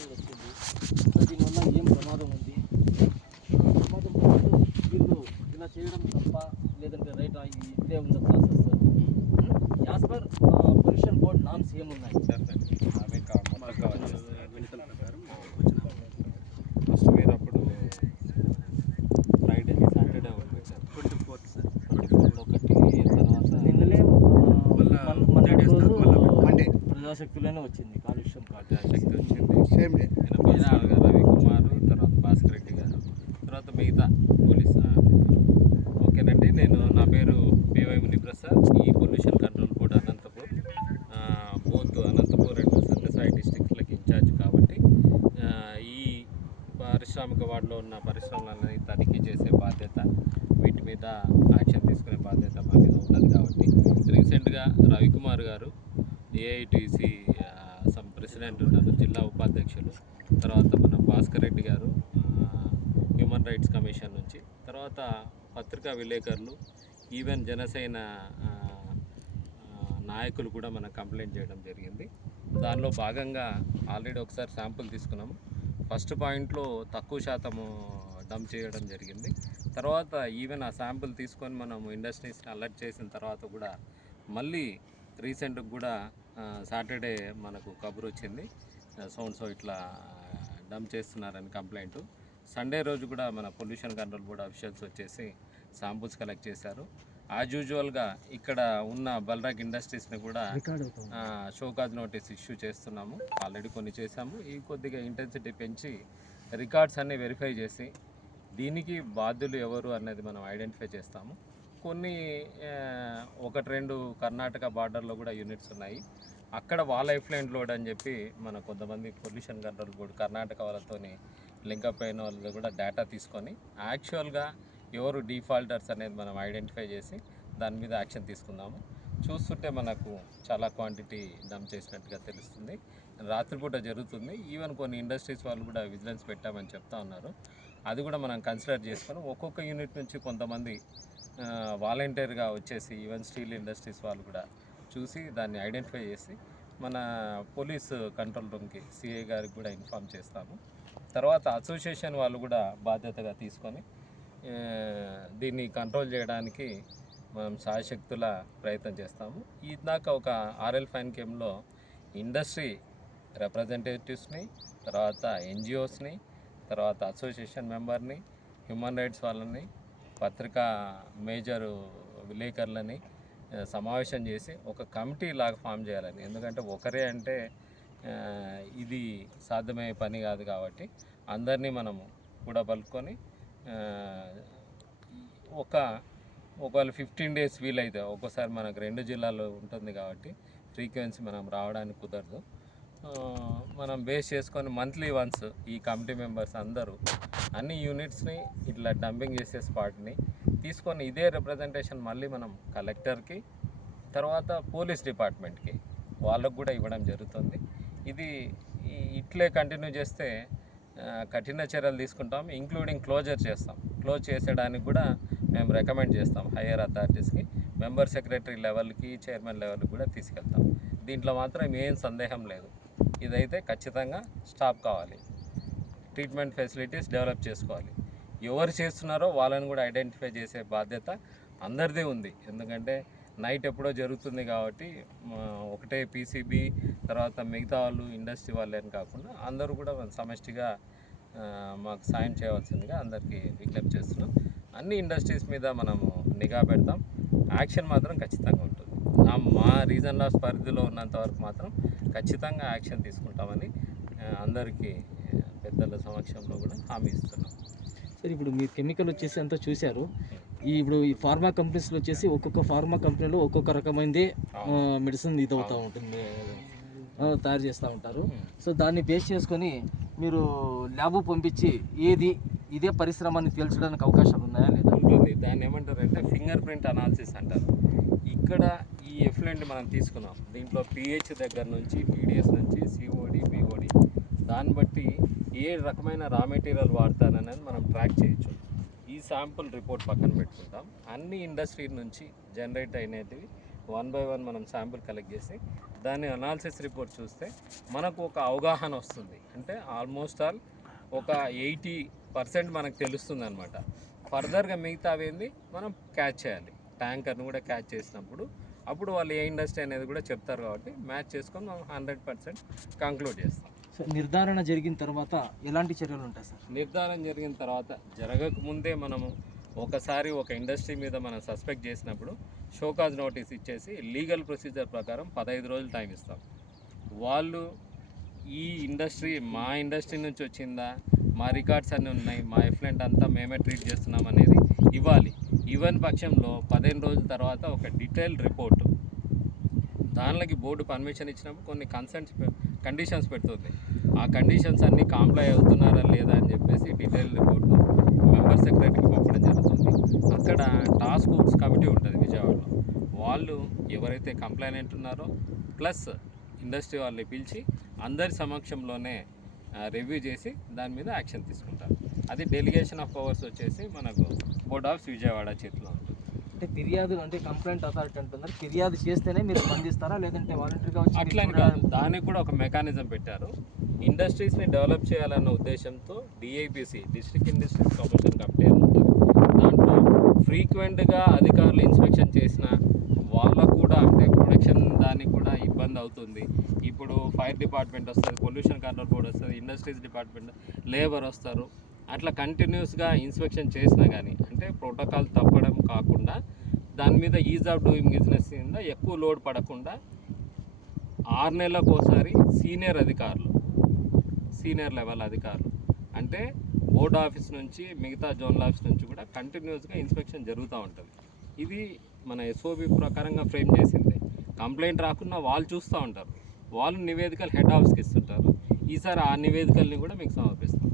Message వచ్చింది. దీనివల్ల ఏం ప్రమాదం ఉంది, ప్రమాదం వీళ్ళు ఇలా చేయడం తప్ప లేదంటే రైట్ ఇదే ఉన్న process as per pollution board norms ఏమున్నాయి వినతుల ప్రకారం ఫస్ట్ మీరు అప్పుడు ఫ్రైడే సాటర్డే ఒకటి పెట్టారు 24th సార్ 24th ఒకటి తర్వాత నిన్నలే ప్రజాశక్తిలోనే వచ్చింది కాలుష్యం శక్తి వచ్చింది సేమ్ డే రవికుమార్ తర్వాత భాస్కర్ రెడ్డి గారు తర్వాత మిగతా పోలీస్ ఓకేనండి. నా పేరు పివై మునిప్రసాద్, ఈ pollution control board Anantapur both Anantapur and Sathyasai డిస్ట్రిక్ట్లకి ఇన్ఛార్జ్ కాబట్టి ఈ పారిశ్రామిక వార్డులో ఉన్న పరిశ్రమలని తనిఖీ చేసే బాధ్యత, వీటి మీద యాక్షన్ తీసుకునే బాధ్యత మా మీద ఉన్నది కాబట్టి రీసెంట్గా రవికుమార్ గారు ఏఐటీసీ ప్రెసిడెంట్ ఉన్నారు, జిల్లా ఉపాధ్యక్షులు, తర్వాత మన భాస్కర్ రెడ్డి గారు హ్యూమన్ రైట్స్ కమిషన్ నుంచి, తర్వాత పత్రికా విలేకరులు, ఈవెన్ జనసేన నాయకులు కూడా మనం కంప్లైంట్ చేయడం జరిగింది. దానిలో భాగంగా ఆల్రెడీ ఒకసారి శాంపుల్ తీసుకున్నాము. ఫస్ట్ పాయింట్లో తక్కువ శాతము డంప్ చేయడం జరిగింది. తర్వాత ఈవెన్ ఆ శాంపుల్ తీసుకొని మనం ఇండస్ట్రీస్ని అలర్ట్ చేసిన తర్వాత కూడా మళ్ళీ రీసెంట్గా కూడా సాటర్డే మనకు కబురు వచ్చింది, సో ఇట్లా డంప్ చేస్తున్నారని కంప్లైంట్. సండే రోజు కూడా మన పొల్యూషన్ కంట్రోల్ బోర్డ్ అఫీషియల్స్ వచ్చేసి శాంపుల్స్ కలెక్ట్ చేశారు. యాజ్ యూజువల్గా ఇక్కడ ఉన్న బల్రాక్ ఇండస్ట్రీస్ని కూడా షోకాజ్ నోటీస్ ఇష్యూ చేస్తున్నాము. ఆల్రెడీ కొన్ని చేశాము. ఈ కొద్దిగా ఇంటెన్సిటీ పెంచి రికార్డ్స్ అన్నీ వెరిఫై చేసి దీనికి బాధ్యులు ఎవరు అన్నది మనం ఐడెంటిఫై చేస్తాము. కొన్ని 1-2 కర్ణాటక బార్డర్లో కూడా యూనిట్స్ ఉన్నాయి. అక్కడ వాళ్ళ ఎఫ్లైంట్ లోడ్ అని చెప్పి మన కొంతమంది పొల్యూషన్ కంట్రోల్ బోర్డు కర్ణాటక వాళ్ళతోని లింకప్ అయిన వాళ్ళది కూడా డేటా తీసుకొని యాక్చువల్గా ఎవరు డిఫాల్టర్స్ అనేది మనం ఐడెంటిఫై చేసి దాని మీద యాక్షన్ తీసుకుందాము. చూస్తుంటే మనకు చాలా క్వాంటిటీ డంప్ చేసినట్టుగా తెలుస్తుంది. రాత్రిపూట జరుగుతుంది. ఈవెన్ కొన్ని ఇండస్ట్రీస్ వాళ్ళు కూడా విజిలెన్స్ పెట్టామని చెప్తా ఉన్నారు. అది కూడా మనం కన్సిడర్ చేసుకొని ఒక్కొక్క యూనిట్ నుంచి కొంతమంది వాలంటీర్గా వచ్చేసి ఈవెన్ స్టీల్ ఇండస్ట్రీస్ వాళ్ళు కూడా చూసి దాన్ని ఐడెంటిఫై చేసి మన పోలీస్ కంట్రోల్ రూమ్కి సిఐ గారికి కూడా ఇన్ఫామ్ చేస్తాము. తర్వాత అసోసియేషన్ వాళ్ళు కూడా బాధ్యతగా తీసుకొని దీన్ని కంట్రోల్ చేయడానికి మనం శాయశక్తుల ప్రయత్నం చేస్తాము. ఇందాక ఒక ఆర్ఎల్ ఫైన్ కేమ్లో ఇండస్ట్రీ రిప్రజెంటేటివ్స్ని, తర్వాత ఎన్జిఓస్ని, తర్వాత అసోసియేషన్ మెంబర్ని, హ్యూమన్ రైట్స్ వాళ్ళని, పత్రికా మేజర్ విలేకరులని సమావేశం చేసి ఒక కమిటీ లాగా ఫామ్ చేయాలని. ఎందుకంటే ఒకరే అంటే ఇది సాధ్యమయ్యే పని కాదు కాబట్టి అందరినీ మనము కూడా పలుకొని ఒకవేళ 15 days వీలైతే, ఒక్కోసారి మనకు 2 జిల్లాల్లో ఉంటుంది కాబట్టి ఫ్రీక్వెన్సీ మనం రావడానికి కుదరదు. మనం బేస్ చేసుకొని మంత్లీ వన్స్ ఈ కమిటీ మెంబర్స్ అందరూ అన్ని యూనిట్స్ని ఇట్లా డంపింగ్ చేసే స్పాట్ని తీసుకొని ఇదే రిప్రజెంటేషన్ మళ్ళీ మనం కలెక్టర్కి, తర్వాత పోలీస్ డిపార్ట్మెంట్కి వాళ్ళకు కూడా ఇవ్వడం జరుగుతుంది. ఇది ఇట్లే కంటిన్యూ చేస్తే కఠిన చర్యలు తీసుకుంటాం, ఇంక్లూడింగ్ క్లోజ్ చేసేయడానికి కూడా మేము రికమెండ్ చేస్తాం హయ్యర్ అథారిటీస్కి, మెంబర్ సెక్రటరీ లెవెల్కి, చైర్మన్ లెవెల్కి కూడా తీసుకెళ్తాం. దీంట్లో మాత్రం ఏం సందేహం లేదు. ఇదైతే ఖచ్చితంగా స్టాప్ కావాలి. ట్రీట్మెంట్ ఫెసిలిటీస్ డెవలప్ చేసుకోవాలి. ఎవరు చేస్తున్నారో వాళ్ళని కూడా ఐడెంటిఫై చేసే బాధ్యత అందరిదే ఉంది. ఎందుకంటే నైట్ ఎప్పుడో జరుగుతుంది కాబట్టి ఒకటే పీసీబీ తర్వాత మిగతా వాళ్ళు ఇండస్ట్రీ వాళ్ళని కాకుండా అందరూ కూడా సమష్టిగా మాకు సాయం చేయవలసిందిగా అందరికీ విజ్ఞప్తి చేస్తున్నాం. అన్ని ఇండస్ట్రీస్ మీద మనము నిఘా పెడతాం. యాక్షన్ మాత్రం ఖచ్చితంగా ఉంటుంది. మా రీజన్ లాస్ పరిధిలో ఉన్నంత వరకు మాత్రం ఖచ్చితంగా యాక్షన్ తీసుకుంటామని అందరికీ పెద్దల సమక్షంలో కూడా హామీ ఇస్తున్నాం. సార్, ఇప్పుడు మీరు కెమికల్ వచ్చేసి అంతా చూశారు. ఇప్పుడు ఈ ఫార్మా కంపెనీస్లో వచ్చేసి ఒక్కొక్క ఫార్మా కంపెనీలో ఒక్కొక్క రకమైనది మెడిసిన్ ఇది అవుతూ ఉంటుంది, తయారు చేస్తూ ఉంటారు. సో దాన్ని బేస్ చేసుకొని మీరు ల్యాబ్ పంపించి ఇదే పరిశ్రమని తేల్చడానికి అవకాశాలు ఉన్నాయా లేదా? ఉంటుంది. దాన్ని ఏమంటారంటే ఫింగర్ ప్రింట్ అనాలిసిస్ అంటారు. ఇక్కడ ఈ ఎఫ్లెంట్ మనం తీసుకున్నాం, దీంట్లో పిహెచ్ దగ్గర నుంచి టీడీఎస్ నుంచి సిఓడి బిఓడి దాన్ని బట్టి ఏ రకమైన రా మెటీరియల్ వాడతారనేది మనం ట్రాక్ చేయొచ్చు. ఈ శాంపుల్ రిపోర్ట్ పక్కన పెట్టుకుంటాం. అన్ని ఇండస్ట్రీ నుంచి జనరేట్ అయినవి 1 by 1 మనం శాంపుల్ కలెక్ట్ చేసి దాని అనాలిసిస్ రిపోర్ట్ చూస్తే మనకు ఒక అవగాహన వస్తుంది. అంటే ఆల్మోస్ట్ ఆల్ ఒక 80% మనకు తెలుస్తుంది అనమాట. ఫర్దర్గా మిగతావి ఏంది మనం క్యాచ్ చేయాలి. ట్యాంకర్ని కూడా క్యాచ్ చేసినప్పుడు అప్పుడు వాళ్ళు ఏ ఇండస్ట్రీ అనేది కూడా చెప్తారు కాబట్టి మ్యాచ్ చేసుకొని మనం 100% కంక్లూడ్ చేస్తాం. సో నిర్ధారణ జరిగిన తర్వాత ఎలాంటి చర్యలు ఉంటాయి సార్? నిర్ధారణ జరిగిన తర్వాత జరగకముందే మనము ఒకసారి ఒక ఇండస్ట్రీ మీద మనం సస్పెక్ట్ చేసినప్పుడు షోకాజ్ నోటీస్ ఇచ్చేసి లీగల్ ప్రొసీజర్ ప్రకారం 15 రోజులు టైం ఇస్తాం. వాళ్ళు ఈ ఇండస్ట్రీ మా ఇండస్ట్రీ నుంచి వచ్చిందా, మా రికార్డ్స్ అన్నీ ఉన్నాయి, మా ఎఫ్లెంట్ అంతా మేమే ట్రీట్ చేస్తున్నాం అనేది ఇవ్వాలి. ఇవ్వని పక్షంలో 15 రోజుల తర్వాత ఒక డీటెయిల్ రిపోర్టు, దానిలోకి బోర్డు పర్మిషన్ ఇచ్చినప్పుడు కొన్ని కండిషన్స్ పెడుతుంది. ఆ కండిషన్స్ అన్నీ కాంప్లై అవుతున్నారా లేదా అని చెప్పేసి డీటెయిల్ రిపోర్టు మెంబర్ సెక్రటరీకి పంపడం జరుగుతుంది. అక్కడ టాస్క్ ఫోర్స్ కమిటీ ఉంటుంది విజయవాడలో. వాళ్ళు ఎవరైతే కంప్లైనెంట్ ఉన్నారో ప్లస్ ఇండస్ట్రీ వాళ్ళని పిలిచి అందరి సమక్షంలోనే రివ్యూ చేసి దాని మీద యాక్షన్ తీసుకుంటారు. అది డెలిగేషన్ ఆఫ్ పవర్స్ వచ్చేసి మనకు బోర్డ్ ఆఫ్ విజయవాడ చేతిలో ఉంటుంది. అంటే ఫిర్యాదు అంటే కంప్లైంట్ అథారిటీ అంటున్నారు, ఫిర్యాదు చేస్తేనే మీరు స్పందిస్తారా లేదంటే వాలంటరీగా వచ్చి అట్లని కాదు, దానికి కూడా ఒక మెకానిజం పెట్టారు. ఇండస్ట్రీస్ని డెవలప్ చేయాలన్న ఉద్దేశంతో డిఐపిసి డిస్ట్రిక్ట్ ఇండస్ట్రీస్ ప్రమోషన్ కమిటీ అని ఉంటుంది. దాంట్లో ఫ్రీక్వెంట్గా అధికారులు ఇన్స్పెక్షన్ చేసిన వాళ్ళకు కూడా అంటే ప్రొడక్షన్ దానికి కూడా ఇబ్బంది అవుతుంది. ఇప్పుడు ఫైర్ డిపార్ట్మెంట్ వస్తుంది, పొల్యూషన్ కంట్రోల్ బోర్డ్ వస్తుంది, ఇండస్ట్రీస్ డిపార్ట్మెంట్ లేబర్ వస్తారు. అట్లా కంటిన్యూస్గా ఇన్స్పెక్షన్ చేసినా కానీ అంటే ప్రోటోకాల్ తప్పడం కాకుండా దాని మీద ఈజ్ ఆఫ్ డూయింగ్ బిజినెస్ కింద ఎక్కువ లోడ్ పడకుండా 6 నెలలకు ఒకసారి సీనియర్ లెవెల్ అధికారులు అంటే బోర్డ్ ఆఫీస్ నుంచి మిగతా జోనల్ ఆఫీస్ నుంచి కూడా కంటిన్యూస్గా ఇన్స్పెక్షన్ జరుగుతూ ఉంటుంది. ఇది మన ఎస్ఓబి ప్రకారంగా ఫ్రేమ్ చేసింది. కంప్లైంట్ రాకుండా వాళ్ళు చూస్తూ ఉంటారు, వాళ్ళు నివేదికలు హెడ్ ఆఫీస్కి ఇస్తుంటారు. ఈసారి ఆ నివేదికల్ని కూడా మీకు సమర్పిస్తాం.